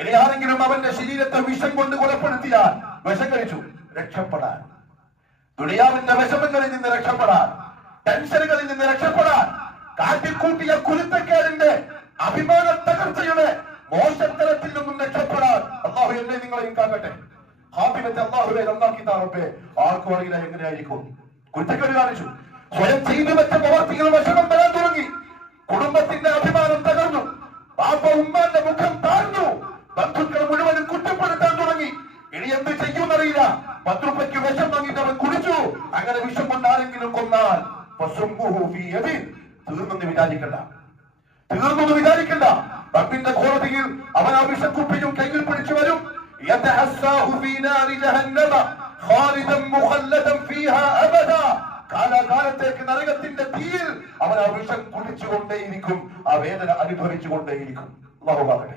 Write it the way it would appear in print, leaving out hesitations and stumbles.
ഇനി ആരെങ്കിലും അവന്റെ ശരീരത്തെ വിഷം കൊണ്ട് കൊലപ്പെടുത്തിയാൽ വിഷം കഴിച്ചു രക്ഷപ്പെടാൻ, ദുനിയാവിന്റെ വിഷമങ്ങളിൽ നിന്ന് രക്ഷപ്പെടാൻ, ടെൻഷനുകളിൽ നിന്ന് രക്ഷപ്പെടാൻ, കാട്ടിക്കൂട്ടിയ കുരുത്തക്കേടിന്റെ അഭിമാന തകർച്ചയുടെ മോശത്തരത്തിൽ നിന്നും രക്ഷപ്പെടാൻ അള്ളാഹു എന്നെ നിങ്ങളെയും കാക്കട്ടെ. ഹാബിബത്തെ അള്ളാഹുവെ നന്നാക്കി താറപ്പേ. ആർക്കും അറിയില്ല എങ്ങനെയായിരിക്കും. കുരുത്തക്കേട് കാണിച്ചു, സ്വയം ചെയ്തു വെച്ച പ്രവർത്തികൾ വിഷമം വരാൻ തുടങ്ങി, കുടുംബത്തിന്റെ അഭിമാനം തകർന്നു, പാപ്പ ഉമ്മാന്റെ മുഖം താഴ്ന്നു, ബന്ധുക്കൾ മുഴുവനും കുറ്റപ്പെടുത്താൻ തുടങ്ങി. ഇനി എന്ത് ചെയ്യുമെന്നറിയില്ല. 10 രൂപയ്ക്ക് വിഷം വാങ്ങിയിട്ട് അവൻ കുടിച്ചു. അങ്ങനെ വിഷം കൊണ്ട് ആരെങ്കിലും കൊന്നാൽ തീർന്നെന്ന് വിചാരിക്കണ്ട, തീർന്നെന്ന് വിചാരിക്കണ്ട. റബ്ബിന്റെ കോടതിയിൽ അവൻ ആ വിഷക്കുപ്പിയും കയ്യിൽ പിടിച്ചു വരും. കാലാകാലത്തേക്ക് നരകത്തിന്റെ തീയിൽ അവൻ ആ വിഷം കുടിച്ചുകൊണ്ടേയിരിക്കും, ആ വേദന അനുഭവിച്ചുകൊണ്ടേയിരിക്കും. അല്ലാഹു ആകട്ടെ.